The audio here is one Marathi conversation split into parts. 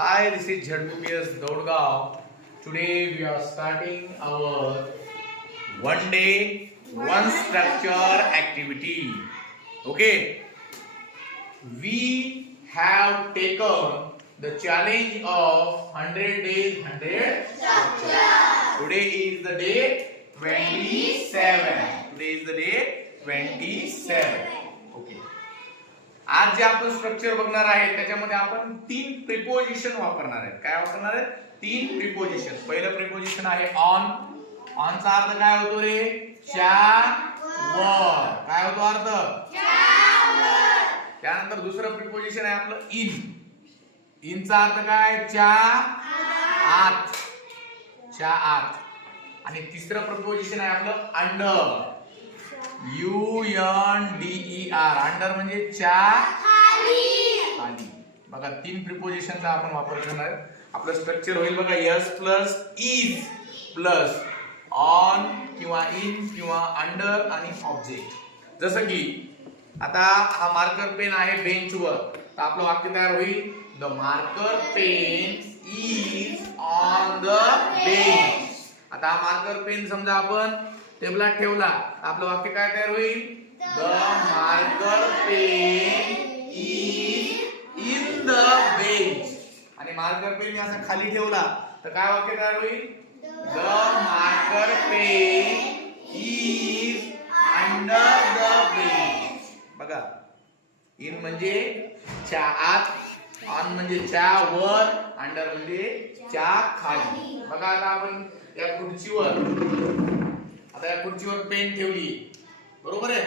Hi, this is Jhadpupias Daudgaon. Today we are starting our one day, one structure activity. Okay, we have taken the challenge of 100 days, 100 structure. Today is the day 27. Today is the day 27. Okay. आज जे आपण स्ट्रक्चर बघणार आहे त्याच्यामध्ये आपण तीन प्रिपोजिशन वापरणार आहेत. काय वापरणार आहेत? तीन प्रिपोजिशन. पहिलं प्रिपोजिशन आहे ऑन. ऑन चा अर्थ काय होतो रे? च्या वर. काय होतो अर्थ? च्या वर. त्यानंतर दुसरं प्रिपोजिशन आहे आपलं इन. इन चा अर्थ काय? च्या आत. च्या आत. आणि तिसरं प्रिपोजिशन आहे आपलं अंडर. UNDER. अंडर म्हणजे च्या खाली. बघा तीन प्रिपोजिशनचा आपण वापर करणार आहे. आपलं स्ट्रक्चर होईल बघा yes plus is plus on किंवा इन किंवा अंडर आणि ऑब्जेक्ट. जसं की आता हा मार्कर पेन आहे बेंचवर, तर आपलं वाक्य तयार होईल the marker pen is on the bench. आता हा मार्कर पेन समजा आपण टेबलात ठेवला, आपलं वाक्य काय तयार होईल? The marker pen is in the bench. आणि मार्कर पेन असं खाली ठेवला तर काय वाक्य तयार होईल? The marker pen is under the bench. बघा इन म्हणजे च्या आत, ऑन म्हणजे च्या वर, अंडर म्हणजे च्या खाली. बघा आता आपण या खुर्चीवर पेन ठेवली, बरोबर आहे?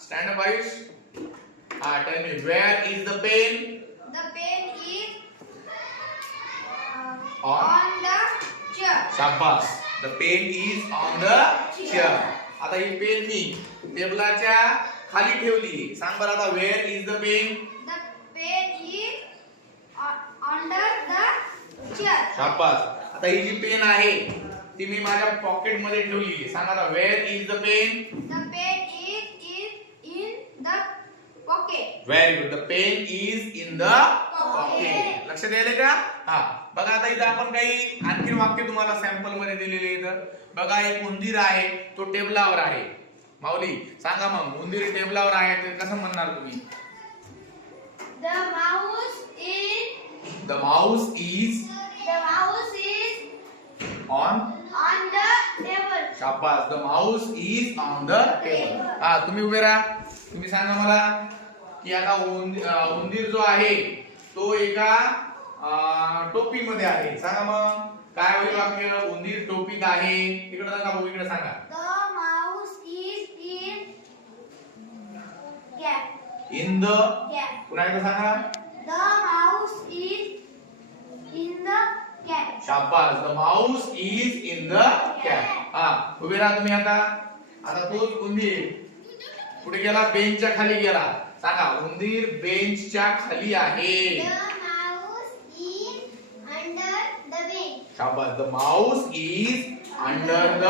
Stand up Ayush. Tell me where is the pen? The pen is on the chair. शाबास. The pen is on the chair. आता ही पेन मी टेबलाच्या खाली ठेवली. सांग बरं आता where is the pen? The pen is under the chair. शाबास. आता ही जी पेन आहे ती मी माझ्या पॉकेट मध्ये ठेवली. सांगा आता where is the pen? The pen is in the pocket. Very good. The pen is in the pocket. लक्ष द्यायला का? बघा आता इथं आपण काही आणखी वाक्य तुम्हाला सॅम्पल मध्ये दिलेले आहेत. बघा एक उंदीर आहे, तो टेबलावर आहे. माऊली सांगा मग उंदीर टेबलावर आहे ते कसं म्हणणार तुम्ही? The mouse is the Mouse is on the table. शाबास. The Mouse is on the table. तुम्ही उभे राहा. तुम्ही सांगा मला की आता उंदीर जो आहे तो एका टोपीमध्ये आहे. सांगा मग काय होईल वाक्य? उंदीर टोपीत आहे. इकडे सांगा भाऊ, इकडे सांगा. The mouse is in gap. In the. Gap. पुन्हा एकदा सांगा. The mouse is in the gap. शाबास. The Mouse is in the cap. उभे राहा तुम्ही. आता तोच उंदीर कुठे गेला? बेंचच्या खाली गेला. सांगा उंदीर बेंचच्या खाली आहे. The mouse is under the bench. शाबास. The Mouse is under the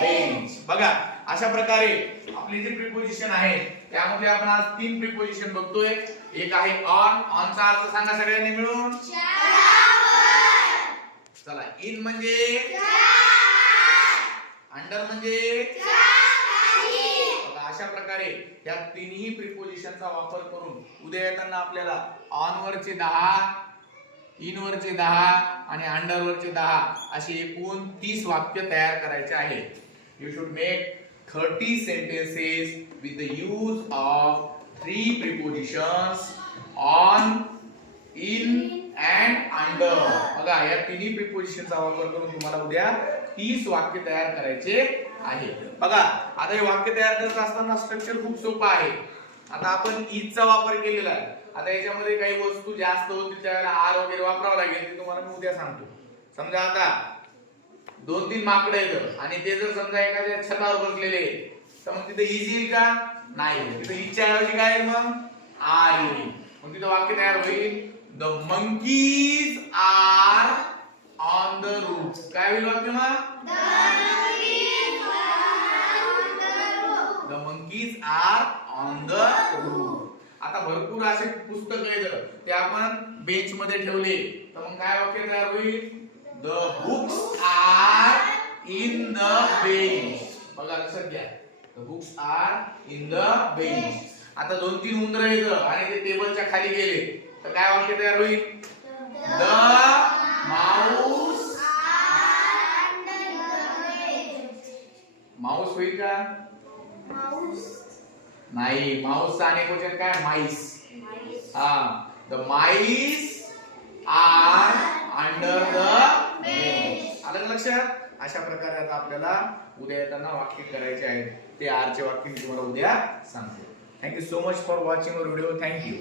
bench. बघा अशा प्रकारे आपली जी प्रिपोजिशन आहे त्यामध्ये आपण आज तीन प्रिपोजिशन बघतोय. एक आहे ऑन. ऑन चा अर्थ सांगा सगळ्यांनी मिळून. चला. इन म्हणजे अंडर म्हणजे अशा प्रकारे या तिन्ही प्रिपोजिशनचा वापर करून उद्या येताना आपल्याला ऑन वरचे 10, इन वरचे 10 आणि अंडर वरचे 10 अशी एकूण 30 वाक्य तयार करायचे आहेत. You should make 30 sentences with the use of 3 prepositions on, in and under. बघा या तिन्ही प्रिपोजिशनचा वापर करून तुम्हाला उद्या 30 वाक्य तयार करायचे आहे. बघा आता हे वाक्य तयार करत असताना स्ट्रक्चर खूप सोपं आहे. आता आपण इज चा वापर केलेला आहे. आता याच्यामध्ये काही वस्तू जास्त होतील त्यावेळेला आर वगैरे वापरावं लागेल, ते तुम्हाला मी उद्या सांगतो. समजा आता 2-3 माकडे आहेत आणि ते जर समजा एखाद्या छतावर बसलेले तर मग तिथे इज येईल का? नाही. तिथे इजच्या ऐवजी काय येईल? मग आर येईल. मग तिथं वाक्य तयार होईल the monkeys are on the roof. काय होईल वाक्य मग? The monkeys are on the roof. आता भरपूर असे पुस्तक आहेत ते आपण बेंच मध्ये ठेवले तर मग काय वाक्य तयार होईल? The books are in the bench. बघा लक्षात घ्या, the books are in the bench. आता 2-3 उंदर येतं आणि ते टेबलच्या खाली गेले तर काय वाक्य तयार होईल? The Mouse. माऊस होईल का? नाही, माऊसचा अनेक वचन काय? माईस. हा, the mice are under the bench. आलं का लक्षात? अशा प्रकारे आता आपल्याला उद्या येताना वाक्य करायचे आहेत. ते आरचे वाक्य मी तुम्हाला उद्या सांगतो. Thank you so much for watching our video. Thank you.